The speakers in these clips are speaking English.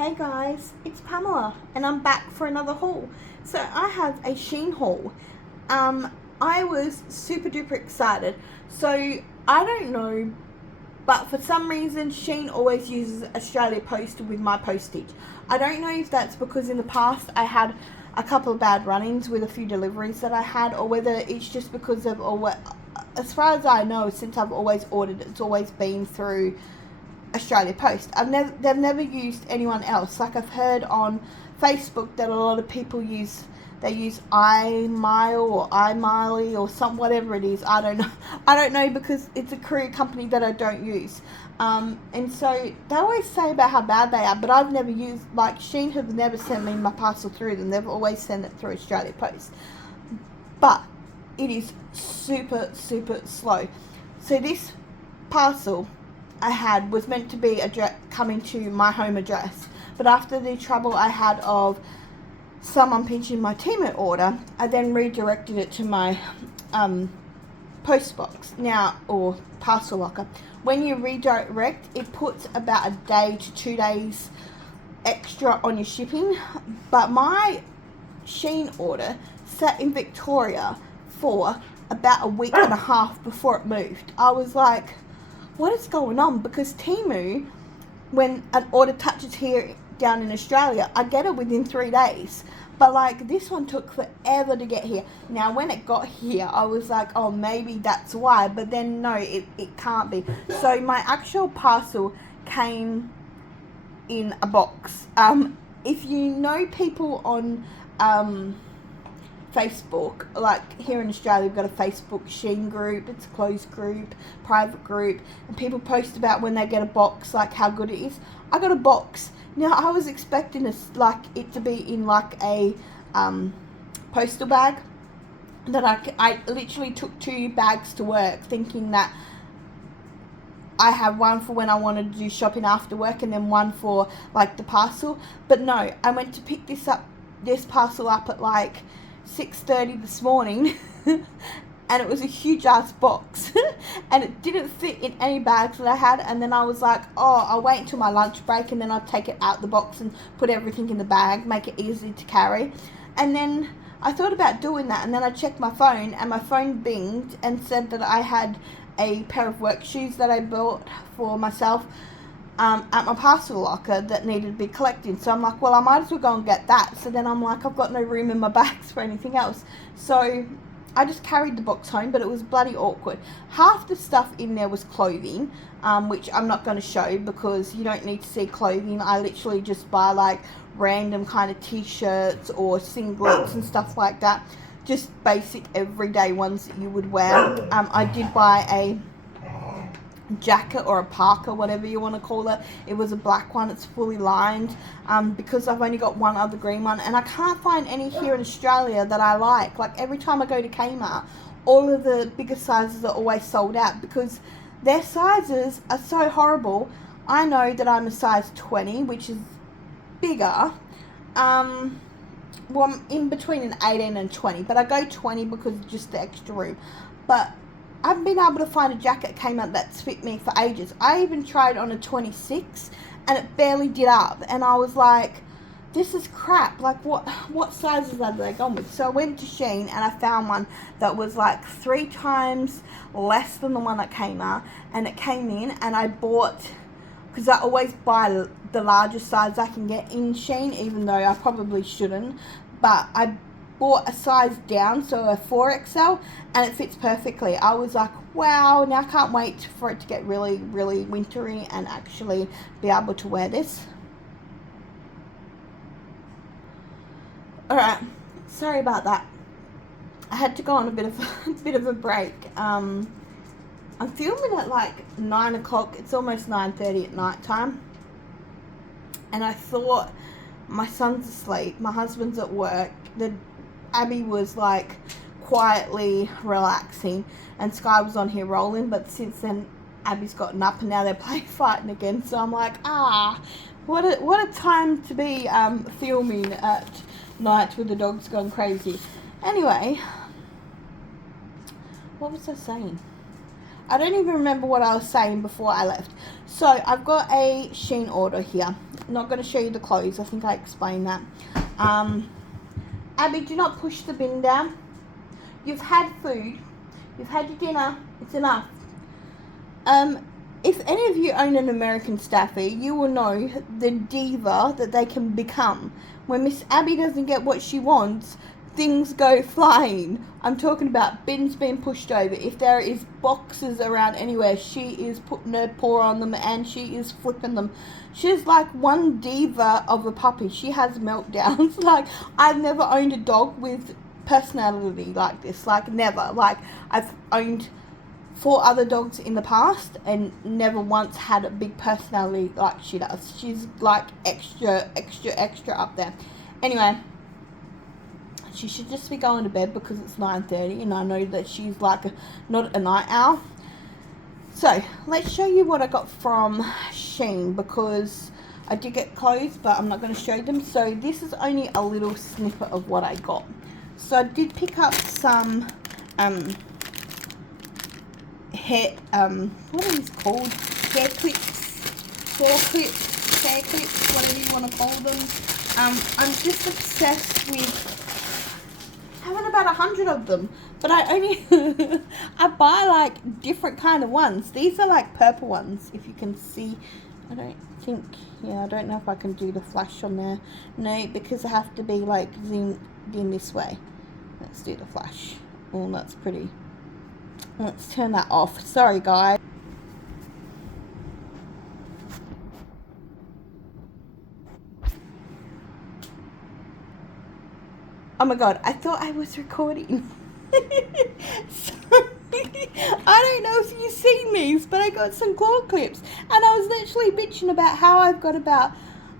Hey guys, it's Pamela and I'm back for another haul. So I have a Shein haul. I was super duper excited. So I don't know, but for some reason Shein always uses Australia Post with my postage. I don't know if that's because in the past I had a couple of bad run-ins with a few deliveries that I had, or whether it's just because of always, as far as I know, since I've always ordered, it's always been through Australia Post. They've never used anyone else. Like I've heard on Facebook that a lot of people use iMile or iMiley or whatever it is. I don't know. I don't know because it's a courier company that I don't use. And so they always say about how bad they are, but I've never used, like Shein have never sent me my parcel through them. They've always sent it through Australia Post. But it is super slow. So this parcel I had was meant to be coming to my home address, but after the trouble I had of someone pinching my Temu order, I then redirected it to my post box now, or parcel locker. When you redirect, it puts about a day to 2 days extra on your shipping, but my Shein order sat in Victoria for about a week and a half before it moved. I was like, what is going on? Because Temu, when an order touches here down in Australia, I get it within 3 days. But like this one took forever to get here. Now when it got here, I was like, oh, maybe that's why. But then no, it can't be. So my actual parcel came in a box. If you know people on Facebook, like here in Australia, we've got a Facebook Shein group. It's a closed group, private group, and people post about when they get a box, like how good it is. I got a box. Now I was expecting it to be in like a postal bag. That I literally took 2 bags to work, thinking that I have one for when I wanted to do shopping after work, and then one for like the parcel. But no, I went to pick this parcel up at like 6:30 this morning and it was a huge ass box and it didn't fit in any bags that I had, and then I was like, oh, I'll wait until my lunch break and then I'll take it out the box and put everything in the bag, make it easy to carry. And then I thought about doing that, and then I checked my phone and my phone binged and said that I had a pair of work shoes that I bought for myself at my parcel locker that needed to be collected. So I'm like, well, I might as well go and get that. So then I'm like, I've got no room in my bags for anything else. So I just carried the box home, but it was bloody awkward. Half the stuff in there was clothing, which I'm not going to show because you don't need to see clothing. I literally just buy like random kind of t-shirts or singlets and stuff like that. Just basic everyday ones that you would wear. I did buy a jacket or a parka, whatever you want to call it. It was a black one. It's fully lined because I've only got one other green one, and I can't find any here in Australia that I like. Like every time I go to Kmart, all of the bigger sizes are always sold out because their sizes are so horrible. I know that I'm a size 20, which is bigger. Well, I'm in between an 18 and 20, but I go 20 because of just the extra room. But I haven't been able to find a jacket that came out that's fit me for ages. I even tried on a 26 and it barely did up. And I was like, this is crap. Like what sizes are they gone with? So I went to Shein and I found one that was like 3 times less than the one that came out. And it came in, and I bought, because I always buy the largest size I can get in Shein, even though I probably shouldn't. But I bought a size down, so a 4XL, and it fits perfectly. I was like, wow, now I can't wait for it to get really wintry and actually be able to wear this. Alright, sorry about that. I had to go on a bit of a break. I'm filming at like 9 o'clock. It's almost 9:30 at night time. And I thought, my son's asleep, my husband's at work, Abby was like quietly relaxing, and Sky was on here rolling, but since then Abby's gotten up and now they're playing fighting again. So I'm like, what a time to be filming at night with the dogs gone crazy. Anyway, what was I saying? I don't even remember what I was saying before I left. So I've got a Shein order here. I'm not going to show you the clothes. I think I explained that. Abby, do not push the bin down. You've had food. You've had your dinner. It's enough. If any of you own an American staffy, you will know the diva that they can become. When Miss Abby doesn't get what she wants, things go flying. I'm talking about bins being pushed over. If there is boxes around anywhere, she is putting her paw on them and she is flipping them. She's like one diva of a puppy. She has meltdowns. Like, I've never owned a dog with personality like this. Like, never. Like, I've owned 4 other dogs in the past and never once had a big personality like she does. She's like extra up there. Anyway, she should just be going to bed because it's 9:30 and I know that she's like not a night owl. So let's show you what I got from Shein, because I did get clothes but I'm not going to show them. So this is only a little snippet of what I got. So I did pick up some hair, what are these called? Hair clips, whatever you want to call them. I'm just obsessed with having about 100 of them, but I only I buy like different kind of ones. These are like purple ones, if you can see. I don't think, yeah, I don't know if I can do the flash on there. No, because I have to be like zoomed in this way. Let's do the flash. Oh, that's pretty. Let's turn that off. Sorry, guys. Oh my god, I thought I was recording. Sorry. I don't know if you've seen these, but I got some claw clips. And I was literally bitching about how I've got about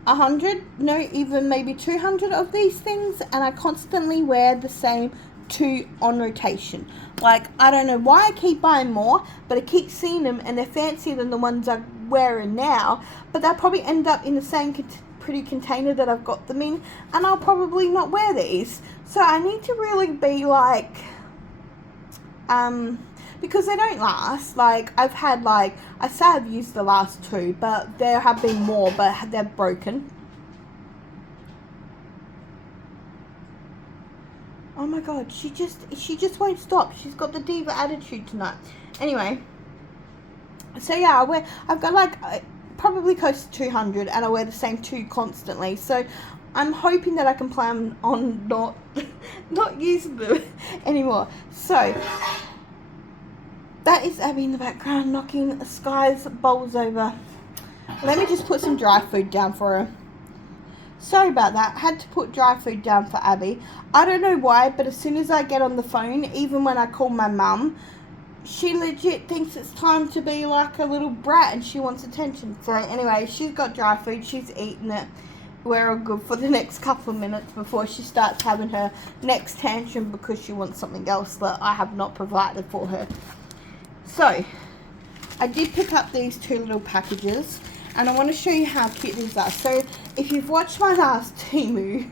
100, no, even maybe 200 of these things. And I constantly wear the same 2 on rotation. Like, I don't know why I keep buying more, but I keep seeing them and they're fancier than the ones I'm wearing now, but they'll probably end up in the same pretty container that I've got them in, and I'll probably not wear these. So I need to really be like, because they don't last. Like, I've had, like, I say I've used the last 2, but there have been more, but they're broken. Oh my god, she just won't stop. She's got the diva attitude tonight. Anyway, so yeah, I've got like probably close to 200, and I wear the same 2 constantly. So I'm hoping that I can plan on not using them anymore. So that is Abby in the background knocking Sky's bowls over. Let me just put some dry food down for her. Sorry about that. I had to put dry food down for Abby. I don't know why, but as soon as I get on the phone, even when I call my mum, she legit thinks it's time to be like a little brat and she wants attention. So anyway, she's got dry food. She's eating it. We're all good for the next couple of minutes before she starts having her next tantrum because she wants something else that I have not provided for her. So I did pick up these 2 little packages. And I want to show you how cute these are. So, if you've watched my last Temu,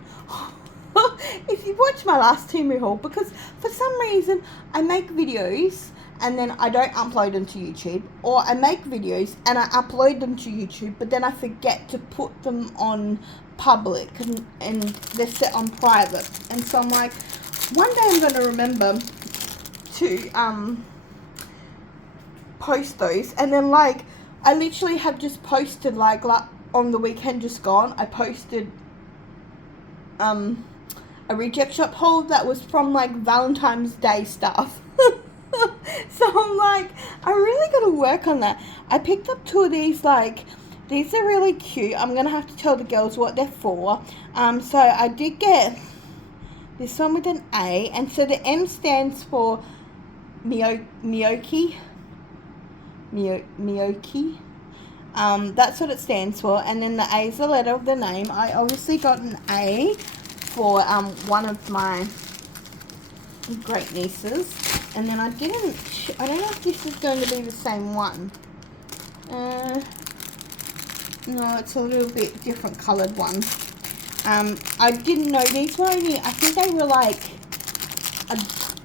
haul, because for some reason I make videos and then I don't upload them to YouTube, or I make videos and I upload them to YouTube, but then I forget to put them on public and they're set on private. And so I'm like, one day I'm going to remember to post those, and then like, I literally have just posted, like on the weekend just gone, I posted a reject shop haul that was from like Valentine's Day stuff. So I'm like, I really got to work on that. I picked up 2 of these, like, these are really cute. I'm going to have to tell the girls what they're for. So I did get this one with an A, and so the M stands for Miyoki. That's what it stands for, and then the A is the letter of the name. I obviously got an A for one of my great nieces, and then I don't know if this is going to be the same one. No, it's a little bit different coloured one. I didn't know these were only, I think they were like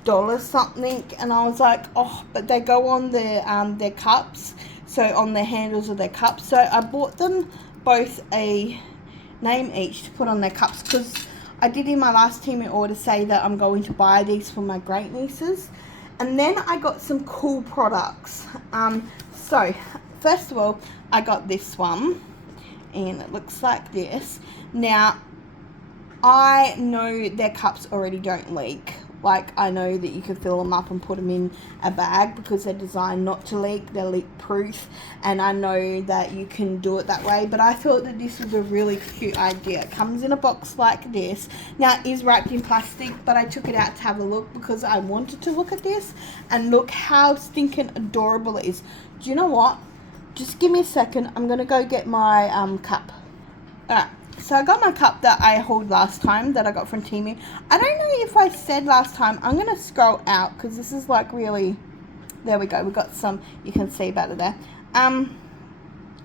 something, and I was like, oh, but they go on their cups, so on the handles of their cups. So I bought them both a name each to put on their cups, because I did in my last team in order say that I'm going to buy these for my great nieces. And then I got some cool products. So first of all, I got this one, and it looks like this. Now, I know their cups already don't leak. Like, I know that you can fill them up and put them in a bag because they're designed not to leak. They're leak proof, and I know that you can do it that way. But I thought that this was a really cute idea. It comes in a box like this. Now, it is wrapped in plastic, but I took it out to have a look because I wanted to look at this. And look how stinking adorable it is. Do you know what? Just give me a second. I'm going to go get my cup. Alright. So I got my cup that I hauled last time that I got from Temu. I don't know if I said last time. I'm going to scroll out because this is like really... There we go. We got some... You can see better there. I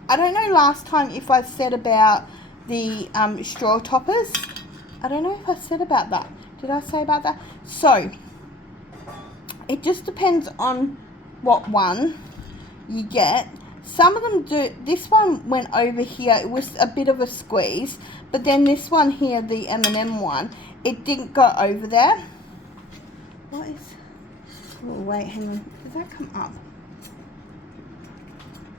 don't know last time if I said about the straw toppers. I don't know if I said about that. Did I say about that? So, it just depends on what one you get. Some of them do. This one went over here. It was a bit of a squeeze. But then this one here, the M&M one, it didn't go over there. What is... Oh, wait, hang on. Does that come up?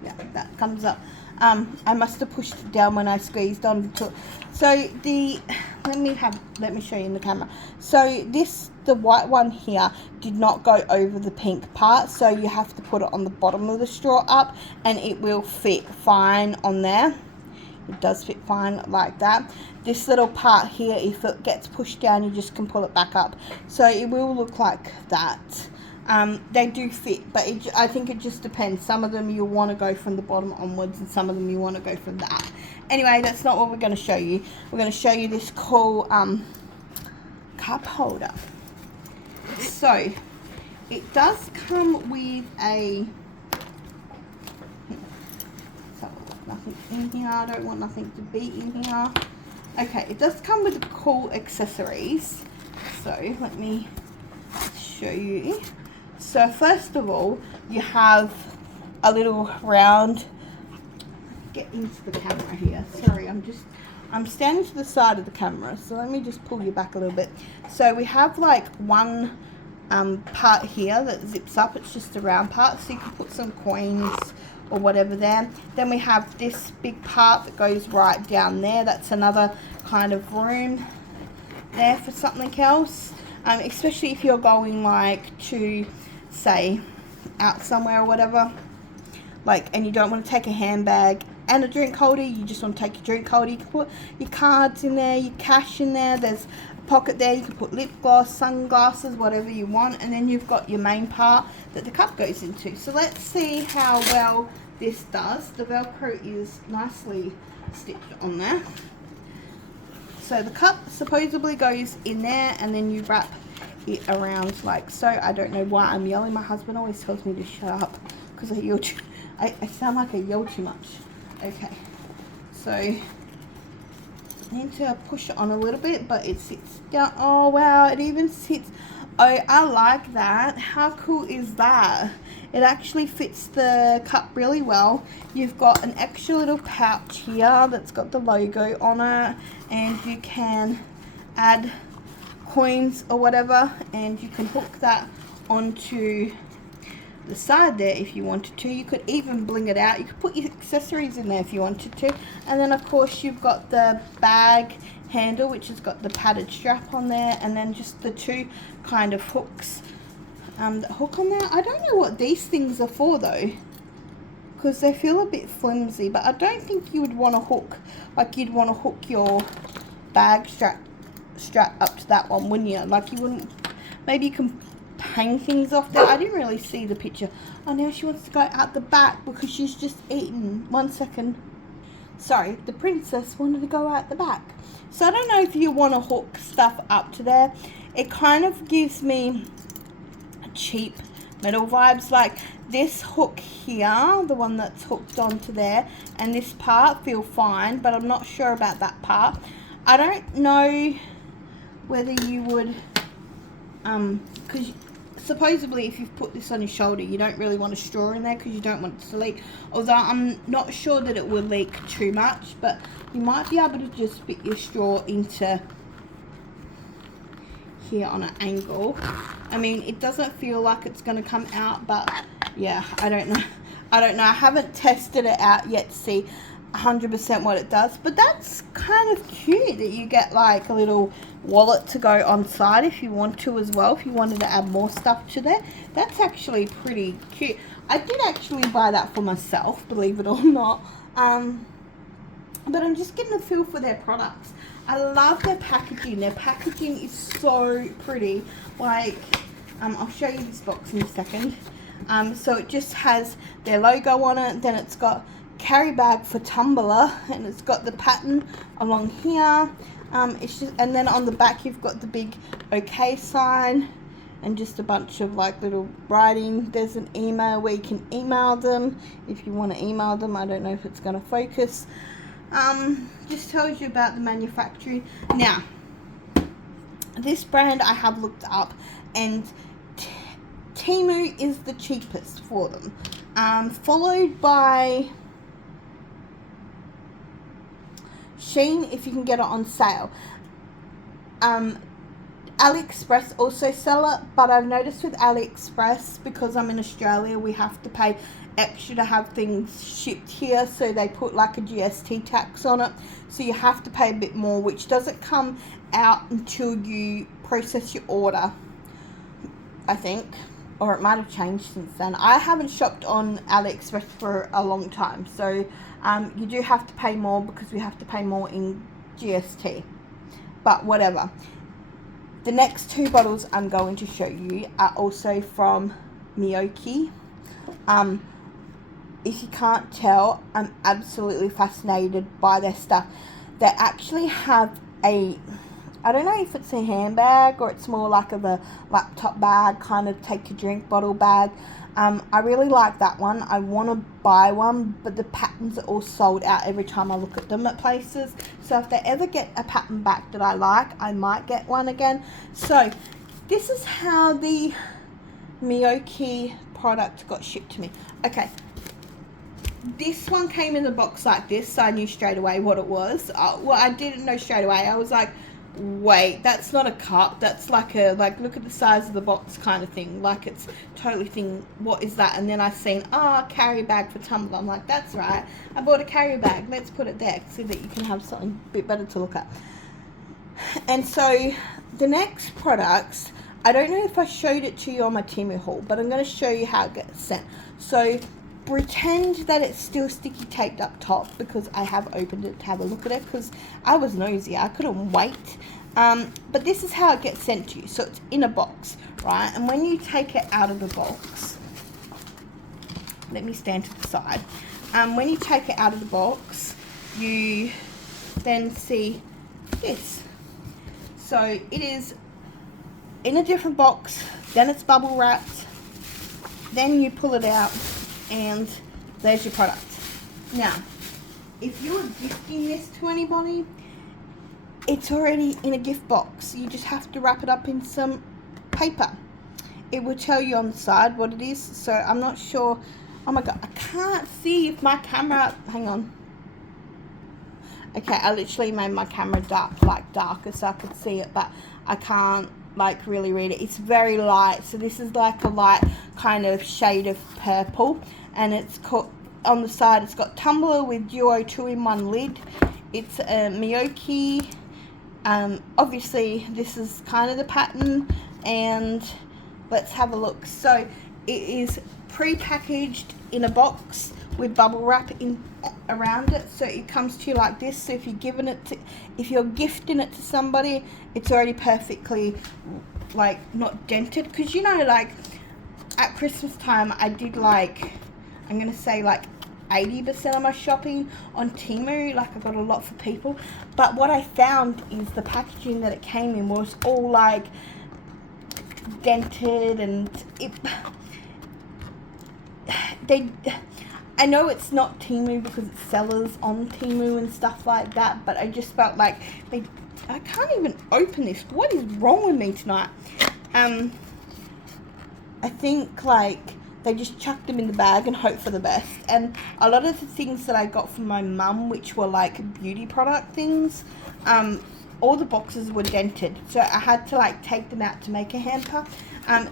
Yeah, that comes up. I must have pushed it down when I squeezed on the top. So the... Let me show you in the camera. So this... The white one here did not go over the pink part, so you have to put it on the bottom of the straw up, and it will fit fine on there. It does fit fine like that. This little part here, if it gets pushed down, you just can pull it back up, so it will look like that. They do fit, but I think it just depends. Some of them you'll want to go from the bottom onwards, and some of them you want to go from that. Anyway, that's not what we're going to show you. We're going to show you this cool cup holder. So, it does come with a... So, nothing in here. I don't want nothing to be in here. Okay, it does come with cool accessories. So, let me show you. So, first of all, you have a little round... Get into the camera here. Sorry, I'm standing to the side of the camera, so let me just pull you back a little bit. So we have like one part here that zips up. It's just a round part, so you can put some coins or whatever there. Then we have this big part that goes right down there. That's another kind of room there for something else, especially if you're going like to, say, out somewhere or whatever, like, and you don't want to take a handbag and a drink holder. You just want to take your drink holder. You can put your cards in there, your cash in there. There's a pocket there. You can put lip gloss, sunglasses, whatever you want. And then you've got your main part that the cup goes into. So let's see how well this does. The Velcro is nicely stitched on there. So the cup supposedly goes in there, and then you wrap it around like so. I don't know why I'm yelling. My husband always tells me to shut up because I yell. I sound like I yell too much. Okay, so I need to push it on a little bit, but it sits down. Oh wow, it even sits. Oh, I like that. How cool is that? It actually fits the cup really well. You've got an extra little pouch here that's got the logo on it, and you can add coins or whatever, and you can hook that onto the side there if you wanted to. You could even bling it out. You could put your accessories in there if you wanted to. And then of course you've got the bag handle, which has got the padded strap on there, and then just the two kind of hooks that hook on there. I don't know what these things are for though, because they feel a bit flimsy, but I don't think you would want to hook, like you'd want to hook your bag strap up to that one, wouldn't you? Like you wouldn't, maybe you can hang things off there. I didn't really see the picture. Oh, now she wants to go out the back because she's just eaten. 1 second. Sorry, the princess wanted to go out the back. So I don't know if you want to hook stuff up to there. It kind of gives me cheap metal vibes. Like this hook here, the one that's hooked onto there, and this part feel fine, but I'm not sure about that part. I don't know whether you would because supposedly if you've put this on your shoulder, you don't really want a straw in there because you don't want it to leak. Although I'm not sure that it will leak too much, but you might be able to just fit your straw into here on an angle. I mean, it doesn't feel like it's going to come out, but yeah, I don't know. I haven't tested it out yet to see 100% what it does, but that's kind of cute that you get like a little wallet to go on side if you want to as well, if you wanted to add more stuff to there. That's actually pretty cute. I did actually buy that for myself, believe it or not, but I'm just getting a feel for their products. I love their packaging. Their packaging is so pretty. Like, I'll show you this box in a second. So it just has their logo on it. Then it's got carry bag for tumbler, and it's got the pattern along here. It's just, and then on the back you've got the big OK sign and just a bunch of like little writing. There's an email where you can email them if you want to email them. I don't know if it's going to focus. Just tells you about the manufacturing. Now, this brand I have looked up, and Temu is the cheapest for them, followed by Shein if you can get it on sale. AliExpress also sell it, but I've noticed with AliExpress, because I'm in Australia, we have to pay extra to have things shipped here, so they put like a GST tax on it, so you have to pay a bit more, which doesn't come out until you process your order, I think, or it might have changed since then. I haven't shopped on AliExpress for a long time, so you do have to pay more because we have to pay more in GST, but whatever. The next two bottles I'm going to show you are also from Miyoki. If you can't tell, I'm absolutely fascinated by their stuff. They actually have a, I don't know if it's a handbag or it's more like of a laptop bag, kind of take a drink bottle bag. I really like that one. I want to buy one, but the patterns are all sold out every time I look at them at places. So if they ever get a pattern back that I like, I might get one again. So this is how the Miyoki product got shipped to me. Okay, this one came in the box like this, so I knew straight away what it was. Well, I didn't know straight away. I was like, wait, that's not a cup, that's like a, like, look at the size of the box kind of thing, like it's totally thing, what is that? And then I seen, carry bag for tumbler. I'm like, that's right, I bought a carry bag, let's put it there so that you can have something a bit better to look at. And so the next products, I don't know if I showed it to you on my Temu haul, but I'm going to show you how it gets sent. So pretend that it's still sticky taped up top, because I have opened it to have a look at it because I was nosy. I couldn't wait. But this is how it gets sent to you. So it's in a box, right? And when you take it out of the box, let me stand to the side. When you take it out of the box, you then see this. So it is in a different box, then it's bubble wrapped, then you pull it out, and there's your product. Now, if you're gifting this to anybody, it's already in a gift box. You just have to wrap it up in some paper. It will tell you on the side what it is. So I'm not sure. Oh my god, I can't see if my camera, hang on. Okay, I literally made my camera darker so I could see it, but I can't like really read it. It's very light, so this is like a light kind of shade of purple, and it's called, on the side it's got tumbler with duo 2-in-1 lid. It's a Miyoki. Obviously this is kind of the pattern, and let's have a look. So it is pre-packaged in a box with bubble wrap in around it, so it comes to you like this. So if you're giving it to, if you're gifting it to somebody, it's already perfectly like not dented, because you know, like at Christmas time I did like, I'm gonna say like 80% of my shopping on Temu. Like I got a lot for people, but what I found is the packaging that it came in was all like dented, and I know it's not Temu because it's sellers on Temu and stuff like that, but I just felt like I can't even open this. What is wrong with me tonight? I think like they just chucked them in the bag and hope for the best. And a lot of the things that I got from my mum, which were like beauty product things, all the boxes were dented, so I had to like take them out to make a hamper.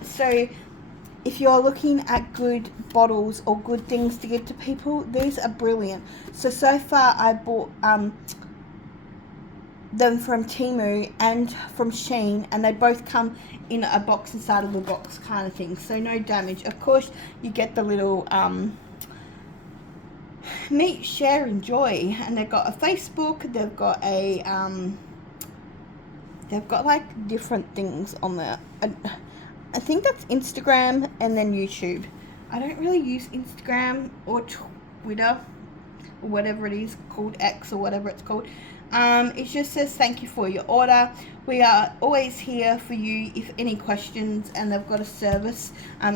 So if you're looking at good bottles or good things to give to people, these are brilliant. So far I bought them from Temu and from Shein, and they both come in a box inside of the box kind of thing, so no damage. Of course you get the little meet, share, enjoy, and they've got a Facebook, they've got a they've got like different things on there. I think that's Instagram and then YouTube. I don't really use Instagram or Twitter or whatever it is called, X or whatever it's called. It just says thank you for your order. We are always here for you if any questions, and they've got a service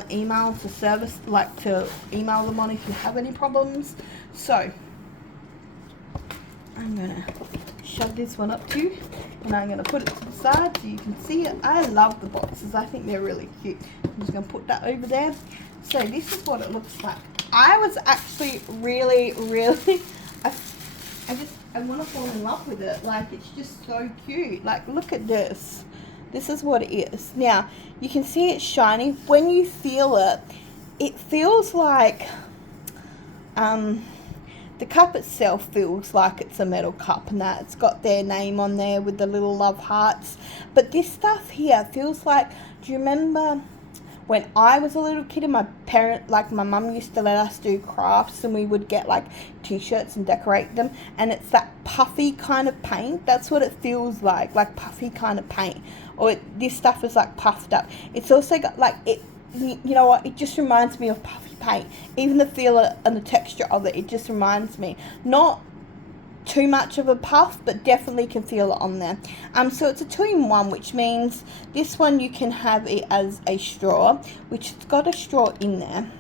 email to service, like to email them on if you have any problems. So I'm gonna shove this one up too, and I'm gonna put it to the side so you can see it. I love the boxes. I think they're really cute. I'm just gonna put that over there. So this is what it looks like. I was actually really I want to fall in love with it. Like, it's just so cute. Like, look at this. This is what it is. Now, you can see it's shiny. When you feel it, it feels like, the cup itself feels like it's a metal cup, and that it's got their name on there with the little love hearts. But this stuff here feels like, do you remember when I was a little kid and my mum used to let us do crafts, and we would get like t-shirts and decorate them, and it's that puffy kind of paint? That's what it feels like puffy kind of paint. Or this stuff is like puffed up. It's also got like, it, you know what, it just reminds me of puffy paint. Even the feel and the texture of it, it just reminds me. Not too much of a puff, but definitely can feel it on there. So it's a 2-in-1, which means this one you can have it as a straw, which it's got a straw in there.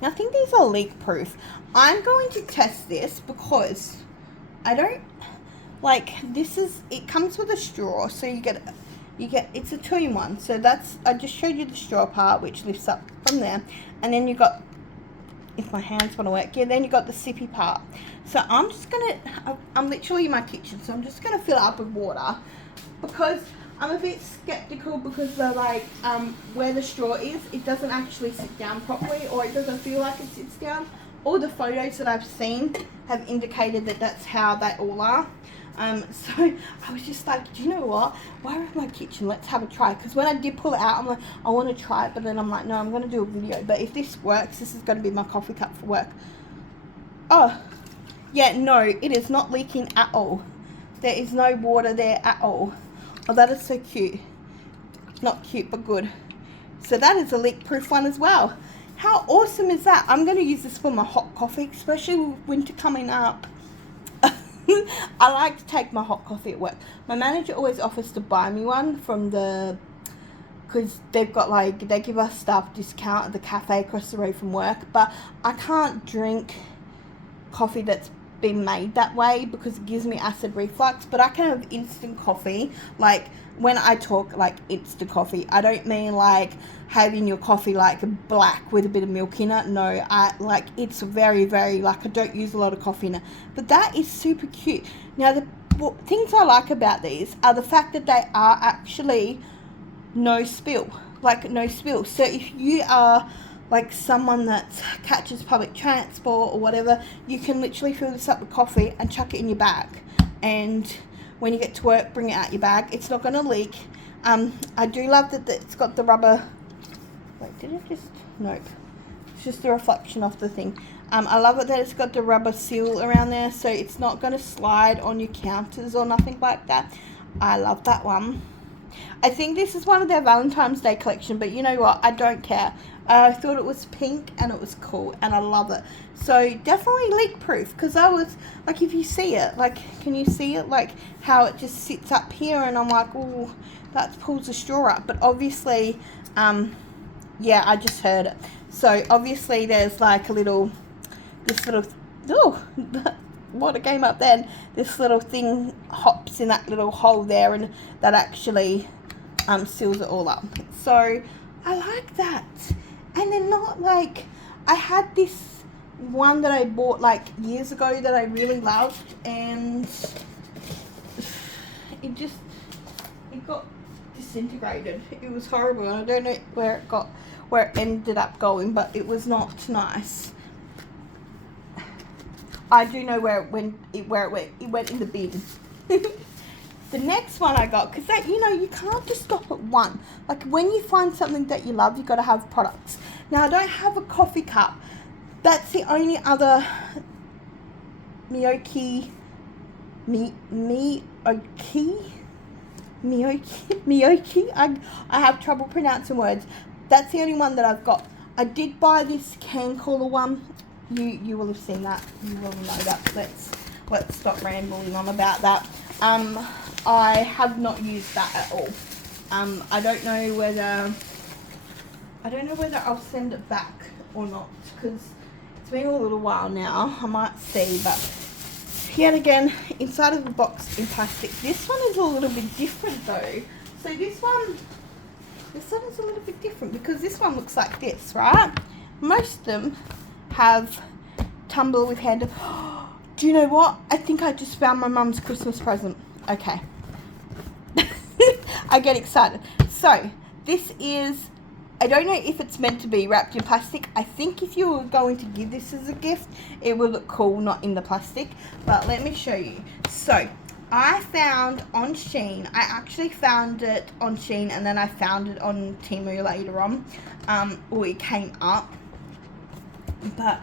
Now I think these are leak proof. I'm going to test this because I don't like, this is, it comes with a straw, so you get it's a 2-in-1. So that's, I just showed you the straw part, which lifts up from there, and then you got, if my hands want to work, yeah, then you got the sippy part. So I'm just gonna, I'm literally in my kitchen, so I'm just gonna fill it up with water, because I'm a bit skeptical, because they're like, where the straw is, it doesn't actually sit down properly, or it doesn't feel like it sits down. All the photos that I've seen have indicated that that's how they all are. So I was just like, do you know what? While we're in my kitchen, let's have a try. Because when I did pull it out, I'm like, I want to try it. But then I'm like, no, I'm going to do a video. But if this works, this is going to be my coffee cup for work. Oh, yeah, no, it is not leaking at all. There is no water there at all. Oh, that is so cute. Not cute, but good. So that is a leak-proof one as well. How awesome is that? I'm going to use this for my hot coffee, especially with winter coming up. I like to take my hot coffee at work. My manager always offers to buy me one from the, because they've got like, they give us staff discount at the cafe across the road from work, but I can't drink coffee that's been made that way because it gives me acid reflux. But I can have instant coffee. Like, when I talk like instant coffee, I don't mean like having your coffee like black with a bit of milk in it. No, I like, it's very like, I don't use a lot of coffee in it. But that is super cute. Now the things I like about these are the fact that they are actually no spill, like no spill. So if you are like someone that catches public transport or whatever, you can literally fill this up with coffee and chuck it in your bag, and when you get to work, bring it out your bag. It's not going to leak. I do love that it's got the rubber. Wait, did it just? Nope. It's just the reflection of the thing. I love it that it's got the rubber seal around there, so it's not going to slide on your counters or nothing like that. I love that one. I think this is one of their Valentine's Day collection, but you know what? I don't care. I thought it was pink and it was cool, and I love it. So definitely leak proof, because I was like, if you see it, like, can you see it, like how it just sits up here, and I'm like, oh, that pulls the straw up. But obviously, yeah, I just heard it. So obviously there's like a little, oh, water came up then. This little thing hops in that little hole there, and that actually seals it all up. So I like that. And they're not like, I had this one that I bought like years ago that I really loved, and it got disintegrated. It was horrible. I don't know where it ended up going, but it was not nice. I do know where it went. It went in the bin. The next one I got, because that, you can't just stop at one. Like, when you find something that you love, you've got to have products. Now, I don't have a coffee cup. That's the only other Miyoki. I have trouble pronouncing words. That's the only one that I've got. I did buy this can cooler one. You will have seen that. You will know that. Let's stop rambling on about that. I have not used that at all. I don't know whether I'll send it back or not, because it's been a little while now. I might see, but yet again, inside of the box in plastic. This one is a little bit different though. So this one is a little bit different, because this one looks like this, right? Most of them have tumbler with handle. Do you know what? I think I just found my mum's Christmas present. Okay. I get excited. So, this is, I don't know if it's meant to be wrapped in plastic. I think if you were going to give this as a gift, it would look cool, not in the plastic. But let me show you. So, I found on Shein, I actually found it on Shein, and then I found it on Temu later on. Or it came up. But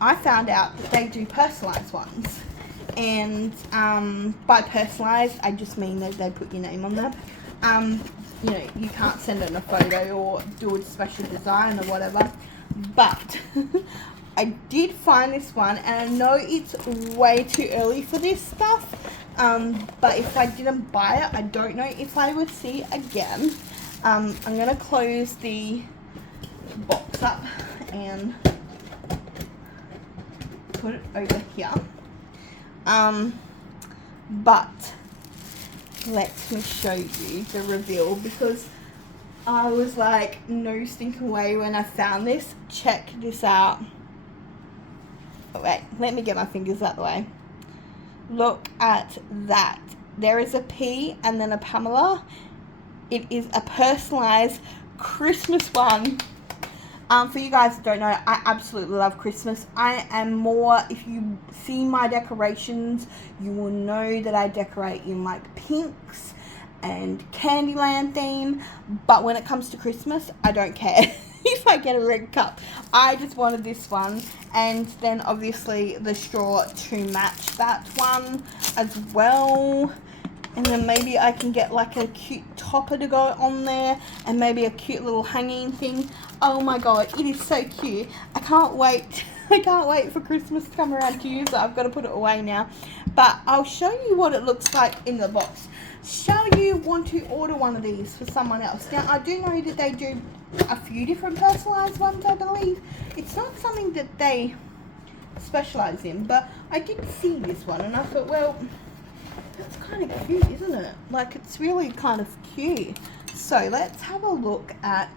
I found out that they do personalised ones. And by personalised, I just mean that they put your name on them. You can't send in a photo or do a special design or whatever. But I did find this one, and I know it's way too early for this stuff. But if I didn't buy it, I don't know if I would see it again. I'm going to close the box up and put it over here. But let me show you the reveal, because I was like, no stinking way when I found this. Check this out. Oh, wait, let me get my fingers out of the way. Look at that. There is a P and then a Pamela. It is a personalised Christmas one. For you guys that don't know, I absolutely love Christmas. I am more, if you see my decorations, you will know that I decorate in like pinks and Candyland theme. But when it comes to Christmas, I don't care if I get a red cup. I just wanted this one. And then obviously the straw to match that one as well. And then maybe I can get like a cute topper to go on there, and maybe a cute little hanging thing. Oh my god, it is so cute. I can't wait. I can't wait for Christmas to come around to use it. I've got to put it away now. But I'll show you what it looks like in the box. Shall you want to order one of these for someone else? Now, I do know that they do a few different personalised ones, I believe. It's not something that they specialise in, but I did see this one and I thought, well, that's kind of cute, isn't it? Like, it's really kind of cute. So let's have a look at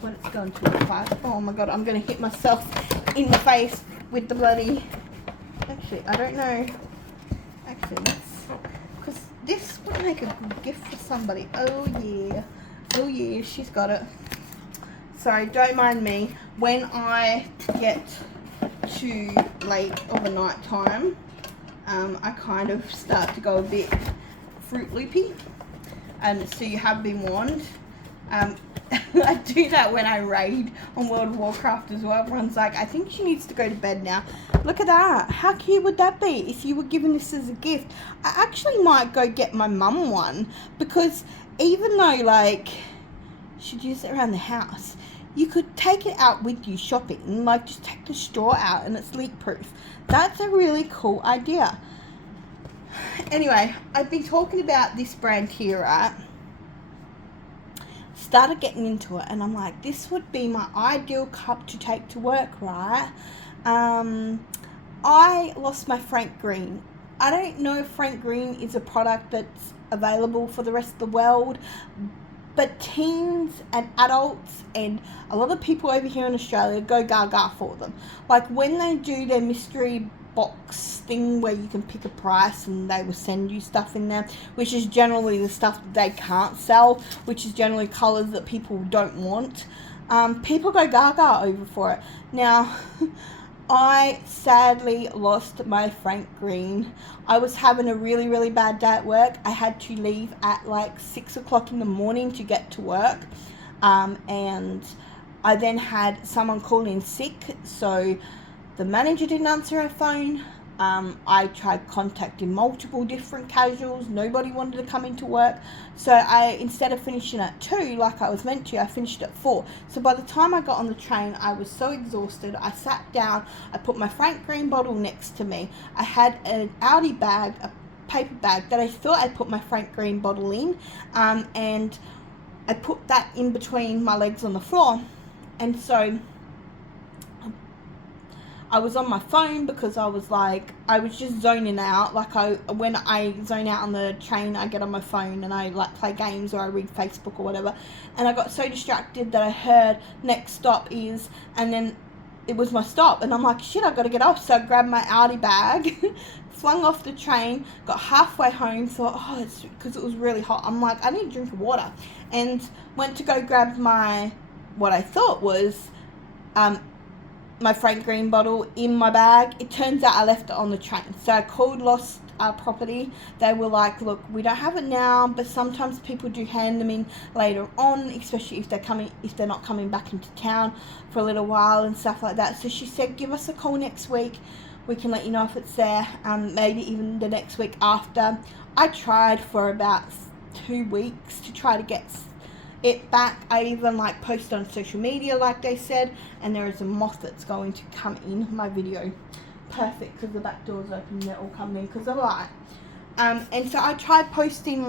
what it's going to look like. Oh my god, I'm going to hit myself in the face with the bloody, actually, I don't know. Actually, because this would make a good gift for somebody. Oh yeah, she's got it. Sorry, don't mind me. When I get too late of a night time, I kind of start to go a bit Fruit Loopy, and so you have been warned. I do that when I raid on World of Warcraft as well. Everyone's like, I think she needs to go to bed now. Look at that. How cute would that be if you were given this as a gift? I actually might go get my mum one, because even though like she'd use it around the house, you could take it out with you shopping, and like just take the straw out and it's leak proof. That's a really cool idea. Anyway, I've been talking about this brand here, right? Started getting into it, and I'm like, this would be my ideal cup to take to work, right? I lost my Frank Green I don't know if Frank Green is a product that's available for the rest of the world, but teens and adults and a lot of people over here in Australia go gaga for them. Like when they do their mystery box thing where you can pick a price and they will send you stuff in there, which is generally the stuff that they can't sell, which is generally colours that people don't want. People go gaga over for it. Now, I sadly lost my Frank Green. I was having a really, really bad day at work. I had to leave at like 6 o'clock in the morning to get to work. And I then had someone call in sick, so the manager didn't answer her phone. I tried contacting multiple different casuals. Nobody wanted to come into work. So instead of finishing at 2 like I was meant to, I finished at 4. So by the time I got on the train, I was so exhausted. I sat down. I put my Frank Green bottle next to me. I had an Aldi bag, a paper bag that I thought I put my Frank Green bottle in. And I put that in between my legs on the floor. And so I was on my phone because I was just zoning out. When I zone out on the train, I get on my phone and I like play games or I read Facebook or whatever. And I got so distracted that I heard next stop is, and then it was my stop. And I'm like, shit, I've got to get off. So I grabbed my Aldi bag, flung off the train, got halfway home, thought, it's because it was really hot. I'm like, I need a drink of water. And went to go grab what I thought was, my Frank Green bottle in my bag. It turns out I left it on the train. So I called Lost Property. They were like, look, we don't have it now, but sometimes people do hand them in later on, especially if they're not coming back into town for a little while and stuff like that. So she said, give us a call next week. We can let you know if it's there. Maybe even the next week after. I tried for about 2 weeks to try to get it back. I even posted on social media like they said, and there is a moth that's going to come in my video. Perfect, because the back door's open, they're all coming in because of light. And so I tried posting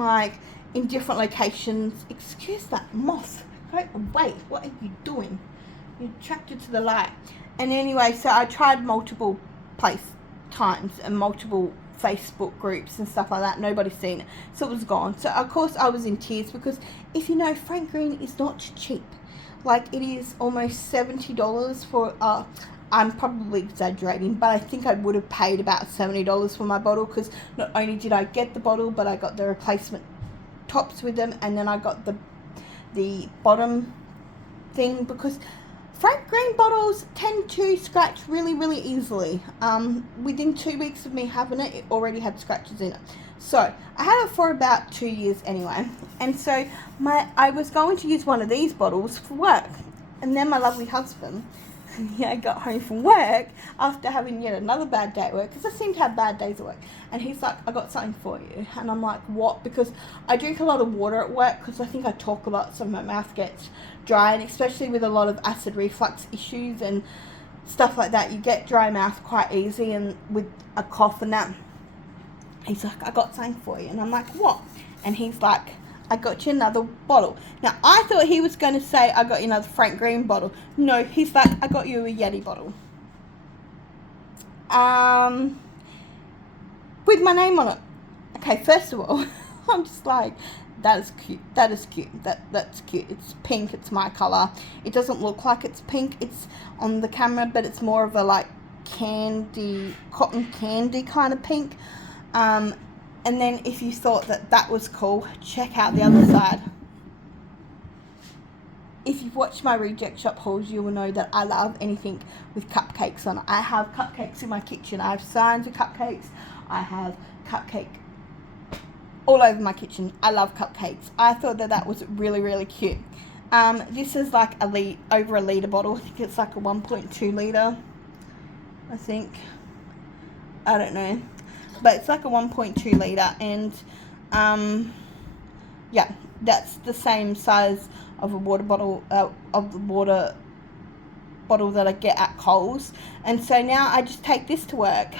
in different locations. Excuse that moth, go away, what are you doing? You're attracted to the light. And anyway, so I tried multiple times and multiple Facebook groups and stuff like that. Nobody's seen it, so it was gone. So of course I was in tears because if you know, Frank Green is not cheap. It is almost $70 for I'm probably exaggerating, but I think I would have paid about $70 for my bottle, because not only did I get the bottle, but I got the replacement tops with them, and then I got the bottom thing, because Frank Green bottles tend to scratch really, really easily. Within 2 weeks of me having it, it already had scratches in it. So I had it for about 2 years anyway. And so I was going to use one of these bottles for work. And then my lovely husband, I got home from work after having yet another bad day at work, because I seem to have bad days at work. And he's like, I got something for you. And I'm like, what? Because I drink a lot of water at work, because I think I talk a lot, so my mouth gets dry, and especially with a lot of acid reflux issues and stuff like that, you get dry mouth quite easy, and with a cough and that. He's like, I got something for you. And I'm like, what? And he's like, I got you another bottle. Now, I thought he was going to say, I got you another Frank Green bottle. No, he's like, I got you a Yeti bottle. With my name on it. Okay, first of all, I'm just like, that is cute. That is cute. That's cute. It's pink. It's my color. It doesn't look like it's pink. It's on the camera, but it's more of a cotton candy kind of pink. And then if you thought that was cool, check out the other side. If you've watched my reject shop hauls, you will know that I love anything with cupcakes on it. I have cupcakes in my kitchen. I have signs of cupcakes. I have cupcake all over my kitchen. I love cupcakes. I thought that was really, really cute. This is over a litre bottle. I think it's a 1.2 litre. I think. I don't know. But it's a 1.2 litre, and yeah, that's the same size of a water bottle, of the water bottle that I get at Coles. And so now I just take this to work.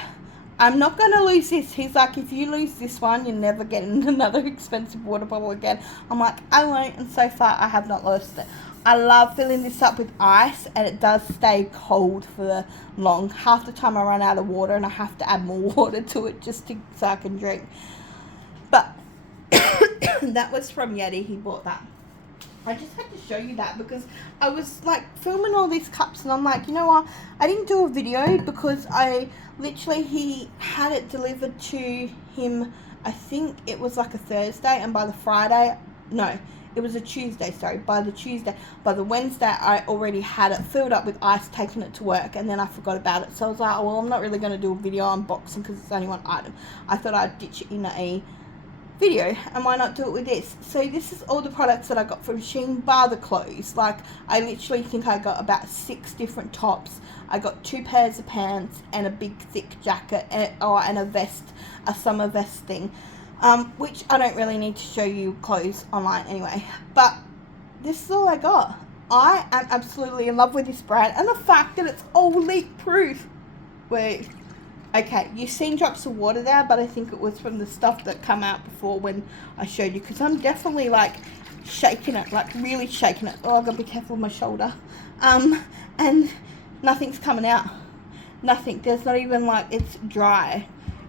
I'm not going to lose this. He's like, if you lose this one, you're never getting another expensive water bottle again. I'm like, I won't, and so far I have not lost it. I love filling this up with ice, and it does stay cold for long. Half the time I run out of water and I have to add more water to it so I can drink. But that was from Yeti. He bought that. I just had to show you that because I was like filming all these cups and I'm like, you know what, I didn't do a video because he had it delivered to him, I think it was like a Thursday, and by the Friday, no, it was a Tuesday, sorry, by the Wednesday I already had it filled up with ice, taking it to work, and then I forgot about it. So I was like, oh, well, I'm not really going to do a video unboxing because it's only one item. I thought I'd ditch it in a video, and why not do it with this? So this is all the products that I got from Shein, bar the clothes. Like, I literally think I got about 6 different tops. I got 2 pairs of pants and a big thick jacket and a vest, a summer vest thing, which I don't really need to show you clothes online anyway. But this is all I got. I am absolutely in love with this brand, and the fact that it's all leak proof. Wait. Okay, you've seen drops of water there, but I think it was from the stuff that come out before when I showed you, because I'm definitely like shaking it, like really shaking it. Oh, I've got to be careful with my shoulder. And nothing's coming out. Nothing. There's not even like, it's dry.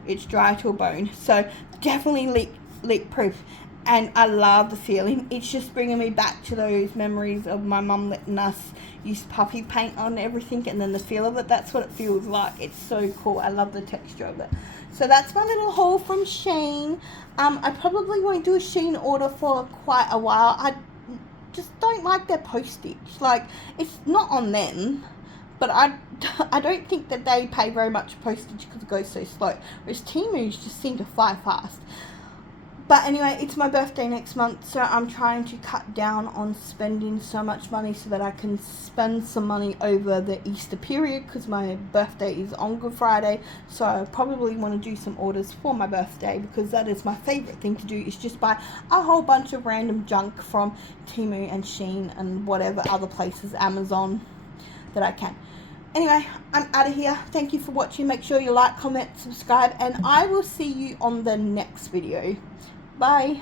It's dry to a bone. So definitely leak proof. And I love the feeling. It's just bringing me back to those memories of my mum letting us use puffy paint on everything, and then the feel of it. That's what it feels like. It's so cool. I love the texture of it. So that's my little haul from Shein. I probably won't do a Shein order for quite a while. I just don't like their postage. Like, it's not on them, but I don't think that they pay very much postage because it goes so slow. Whereas Temu's just seem to fly fast. But anyway, it's my birthday next month, so I'm trying to cut down on spending so much money so that I can spend some money over the Easter period, because my birthday is on Good Friday. So I probably want to do some orders for my birthday, because that is my favourite thing to do, is just buy a whole bunch of random junk from Temu and Shein and whatever other places, Amazon, that I can. Anyway, I'm out of here. Thank you for watching. Make sure you like, comment, subscribe, and I will see you on the next video. Bye.